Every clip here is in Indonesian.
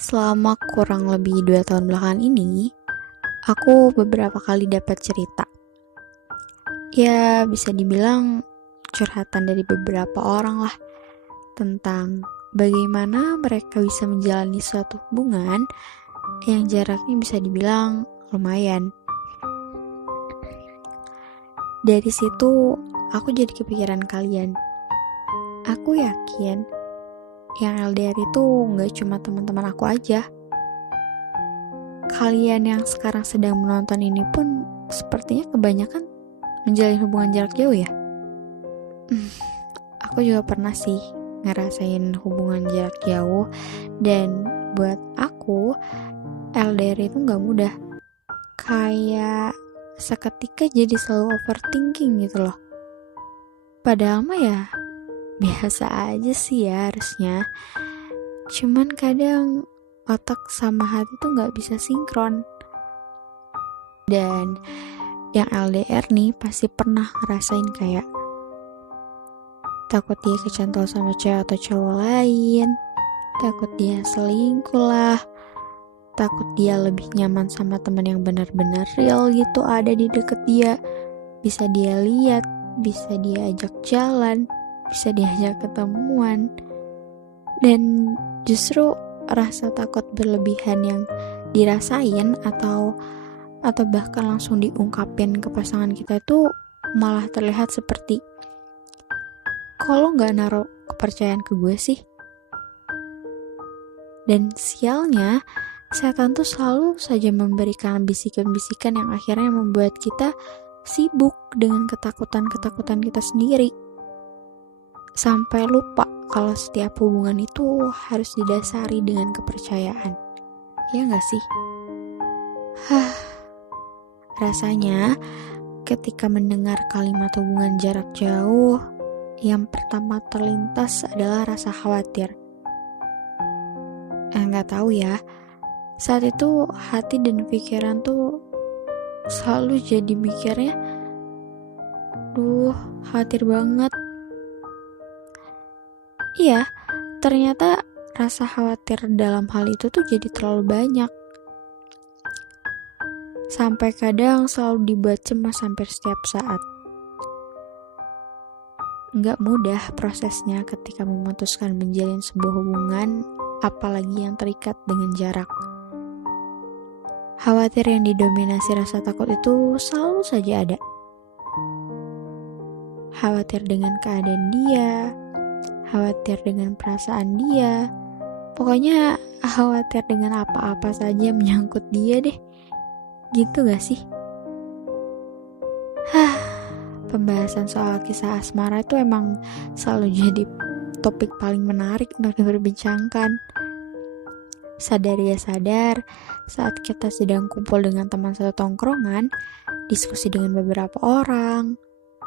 Selama kurang lebih 2 tahun belakangan ini, aku beberapa kali dapat cerita. Ya, bisa dibilang curhatan dari beberapa orang lah tentang bagaimana mereka bisa menjalani suatu hubungan yang jaraknya bisa dibilang lumayan. Dari situ, aku jadi kepikiran kalian. Aku yakin yang LDR itu nggak cuma teman-teman aku aja. Kalian yang sekarang sedang menonton ini pun sepertinya kebanyakan menjalin hubungan jarak jauh ya. Aku juga pernah sih ngerasain hubungan jarak jauh, dan buat aku LDR itu gak mudah. Kayak seketika jadi selalu overthinking gitu loh. Padahal mah ya biasa aja sih ya harusnya. Cuman kadang otak sama hati tuh gak bisa sinkron. Dan yang LDR nih pasti pernah ngerasain kayak takut dia kecantol sama cewek atau cowok lain, takut dia selingkuh lah, takut dia lebih nyaman sama teman yang benar-benar real gitu ada di deket dia, bisa dia lihat, bisa dia ajak jalan, bisa diajak ketemuan. Dan justru rasa takut berlebihan yang dirasain atau bahkan langsung diungkapin ke pasangan kita itu malah terlihat seperti, kok lo gak naruh kepercayaan ke gue sih? Dan sialnya, setan tuh selalu saja memberikan bisikan-bisikan yang akhirnya membuat kita sibuk dengan ketakutan-ketakutan kita sendiri. Sampai lupa kalau setiap hubungan itu harus didasari dengan kepercayaan. Ya gak sih? Rasanya ketika mendengar kalimat hubungan jarak jauh, yang pertama terlintas adalah rasa khawatir. Nggak tahu ya, saat itu hati dan pikiran tuh selalu jadi mikirnya, duh, khawatir banget. Iya, ternyata rasa khawatir dalam hal itu tuh jadi terlalu banyak. Sampai kadang selalu dibuat cemas hampir setiap saat. Nggak mudah prosesnya ketika memutuskan menjalin sebuah hubungan, apalagi yang terikat dengan jarak. Khawatir yang didominasi rasa takut itu selalu saja ada. Khawatir dengan keadaan dia, khawatir dengan perasaan dia, pokoknya khawatir dengan apa-apa saja menyangkut dia deh. Gitu gak sih? Pembahasan soal kisah asmara itu emang selalu jadi topik paling menarik untuk diperbincangkan. Sadar ya sadar, saat kita sedang kumpul dengan teman satu tongkrongan, diskusi dengan beberapa orang,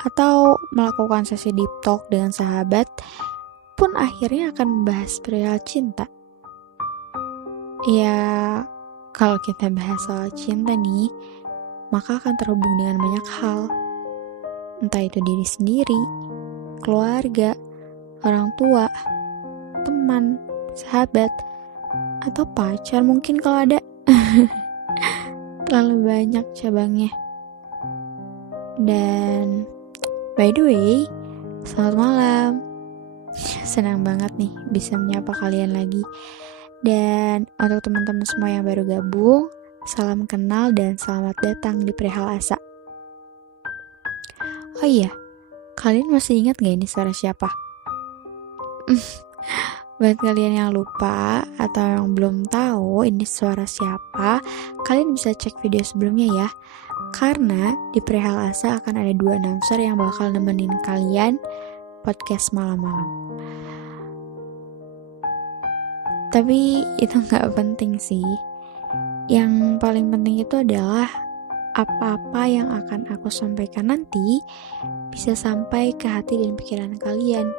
atau melakukan sesi deep talk dengan sahabat, pun akhirnya akan membahas perihal cinta. Ya, kalau kita bahas soal cinta nih, maka akan terhubung dengan banyak hal. Entah itu diri sendiri, keluarga, orang tua, teman, sahabat, atau pacar mungkin kalau ada. Terlalu banyak cabangnya. Dan by the way, selamat malam. Senang banget nih bisa menyapa kalian lagi. Dan untuk teman-teman semua yang baru gabung, salam kenal dan selamat datang di Perihal Asa. Oh iya, kalian masih ingat gak ini suara siapa? Buat kalian yang lupa atau yang belum tahu ini suara siapa, kalian bisa cek video sebelumnya ya. Karena di Perihal Asa akan ada 2 announcer yang bakal nemenin kalian podcast malam-malam. Tapi itu gak penting sih. Yang paling penting itu adalah apa-apa yang akan aku sampaikan nanti bisa sampai ke hati dan pikiran kalian,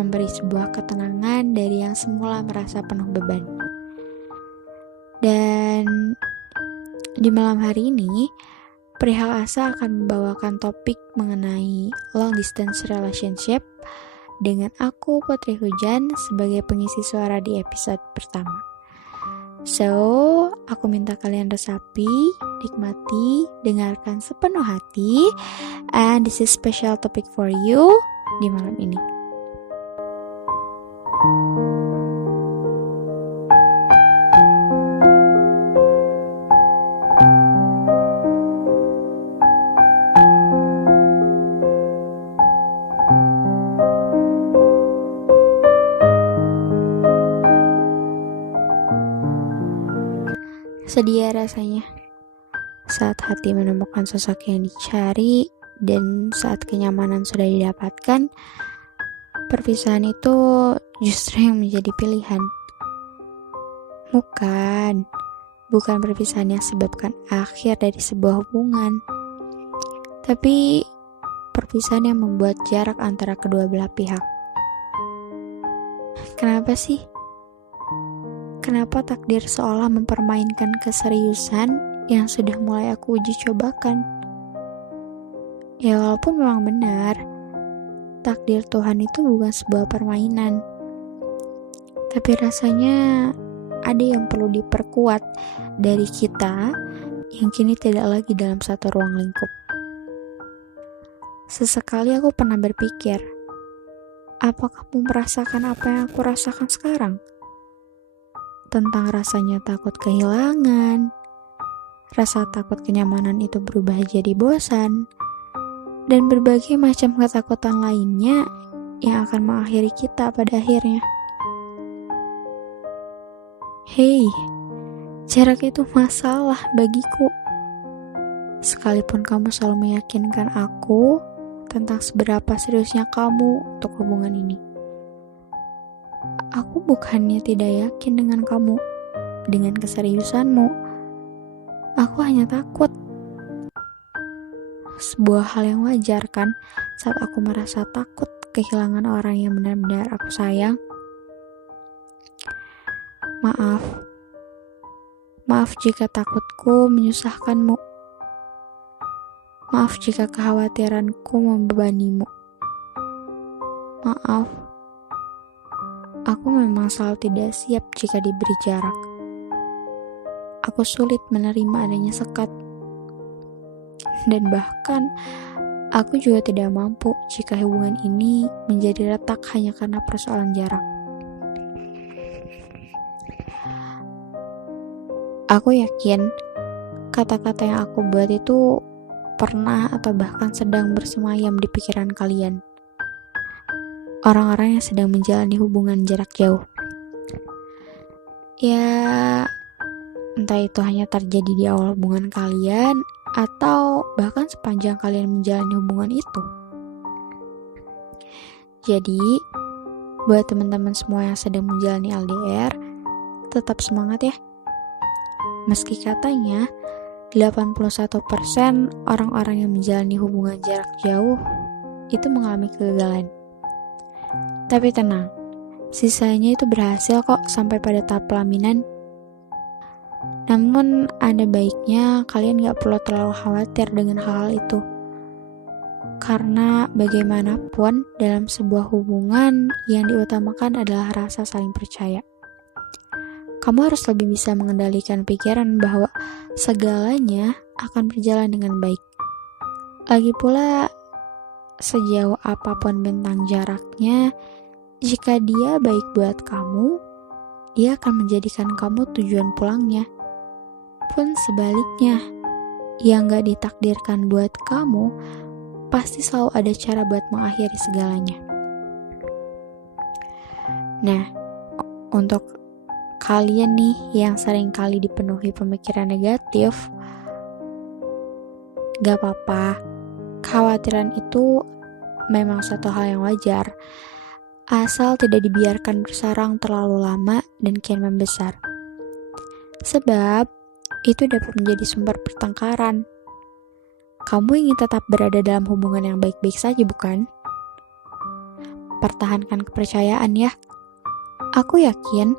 memberi sebuah ketenangan dari yang semula merasa penuh beban. Dan di malam hari ini, Perihal Asa akan membawakan topik mengenai long distance relationship dengan aku, Putri Hujan, sebagai pengisi suara di episode pertama. So, aku minta kalian resapi, nikmati, dengarkan sepenuh hati. And this is special topic for you di malam ini. Sedih rasanya saat hati menemukan sosok yang dicari, dan saat kenyamanan sudah didapatkan, perpisahan itu justru yang menjadi pilihan. Bukan perpisahan yang sebabkan akhir dari sebuah hubungan, tapi perpisahan yang membuat jarak antara kedua belah pihak. Kenapa sih? Kenapa takdir seolah mempermainkan keseriusan yang sudah mulai aku uji cobakan? Ya walaupun memang benar, takdir Tuhan itu bukan sebuah permainan. Tapi rasanya ada yang perlu diperkuat dari kita yang kini tidak lagi dalam satu ruang lingkup. Sesekali aku pernah berpikir, apa kamu merasakan apa yang aku rasakan sekarang? Tentang rasanya takut kehilangan, rasa takut kenyamanan itu berubah jadi bosan, dan berbagai macam ketakutan lainnya yang akan mengakhiri kita pada akhirnya. Hei, jarak itu masalah bagiku. Sekalipun kamu selalu meyakinkan aku tentang seberapa seriusnya kamu untuk hubungan ini. Aku bukannya tidak yakin dengan kamu, dengan keseriusanmu. Aku hanya takut. Sebuah hal yang wajar kan saat aku merasa takut kehilangan orang yang benar-benar aku sayang. Maaf jika takutku menyusahkanmu. Maaf jika kekhawatiranku membebanimu. Maaf, aku memang selalu tidak siap jika diberi jarak. Aku sulit menerima adanya sekat. Dan bahkan, aku juga tidak mampu jika hubungan ini menjadi retak hanya karena persoalan jarak. Aku yakin, kata-kata yang aku buat itu pernah atau bahkan sedang bersemayam di pikiran kalian. Orang-orang yang sedang menjalani hubungan jarak jauh. Ya, entah itu hanya terjadi di awal hubungan kalian atau bahkan sepanjang kalian menjalani hubungan itu. Jadi, buat teman-teman semua yang sedang menjalani LDR, tetap semangat ya. Meski katanya 81% orang-orang yang menjalani hubungan jarak jauh itu mengalami kegagalan. Tapi tenang, sisanya itu berhasil kok sampai pada tahap pelaminan. Namun ada baiknya kalian gak perlu terlalu khawatir dengan hal-hal itu. Karena bagaimanapun dalam sebuah hubungan yang diutamakan adalah rasa saling percaya. Kamu harus lebih bisa mengendalikan pikiran bahwa segalanya akan berjalan dengan baik. Lagi pula, sejauh apapun bentang jaraknya, jika dia baik buat kamu, dia akan menjadikan kamu tujuan pulangnya. Pun sebaliknya, yang gak ditakdirkan buat kamu, pasti selalu ada cara buat mengakhiri segalanya. Nah, untuk kalian nih yang sering kali dipenuhi pemikiran negatif, gak apa-apa. Kekhawatiran itu memang satu hal yang wajar, asal tidak dibiarkan bersarang terlalu lama dan kian membesar. Sebab itu dapat menjadi sumber pertengkaran. Kamu ingin tetap berada dalam hubungan yang baik-baik saja, bukan? Pertahankan kepercayaan ya. Aku yakin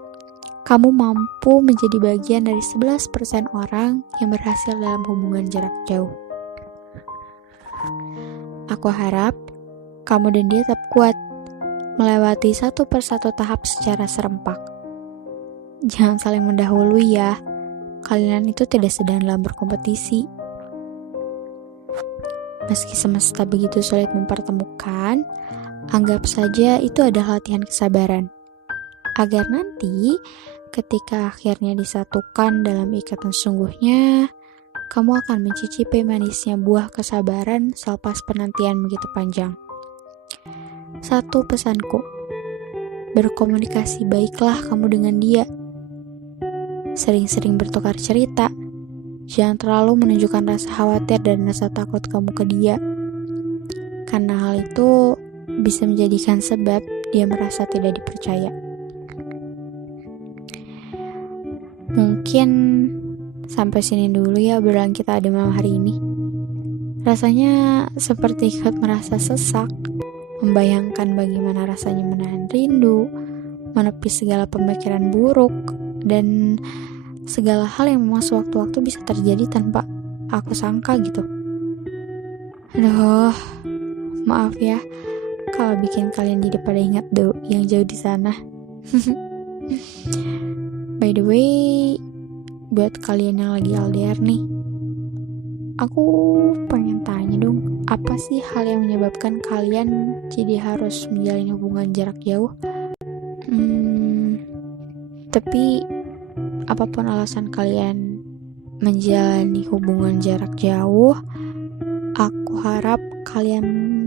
kamu mampu menjadi bagian dari 11% orang yang berhasil dalam hubungan jarak jauh. Aku harap kamu dan dia tetap kuat, melewati satu persatu tahap secara serempak. jangan saling mendahului ya. Kalian itu tidak sedang dalam berkompetisi. Meski semesta begitu sulit mempertemukan, anggap saja itu adalah latihan kesabaran. Agar nanti ketika akhirnya disatukan dalam ikatan sungguhnya, kamu akan mencicipi manisnya buah kesabaran selepas penantian begitu panjang. Satu pesanku, berkomunikasi baiklah kamu dengan dia. Sering-sering bertukar cerita. Jangan terlalu menunjukkan rasa khawatir dan rasa takut kamu ke dia. Karena hal itu bisa menjadikan sebab dia merasa tidak dipercaya. Mungkin sampai sini dulu ya obrolan kita di malam hari ini. Rasanya seperti ikut merasa sesak, membayangkan bagaimana rasanya menahan rindu, menepis segala pemikiran buruk, dan segala hal yang memang sewaktu-waktu bisa terjadi tanpa aku sangka gitu. Aduh, maaf ya kalau bikin kalian jadi pada ingat yang jauh di sana. By the way, buat kalian yang lagi LDR nih, aku pengen tanya dong, apa sih hal yang menyebabkan kalian jadi harus menjalin hubungan jarak jauh? Tapi apapun alasan kalian menjalani hubungan jarak jauh, aku harap kalian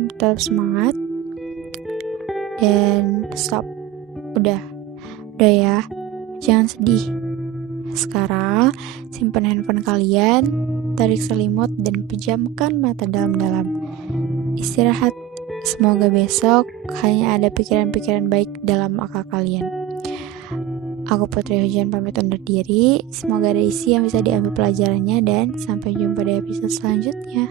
tetap semangat dan stop. Udah ya, jangan sedih. Sekarang simpan handphone kalian, tarik selimut dan pejamkan mata dalam-dalam. Istirahat. Semoga besok hanya ada pikiran-pikiran baik dalam akal kalian. Aku Putri Hujan pamit undur diri. Semoga ada isi yang bisa diambil pelajarannya dan sampai jumpa di episode selanjutnya.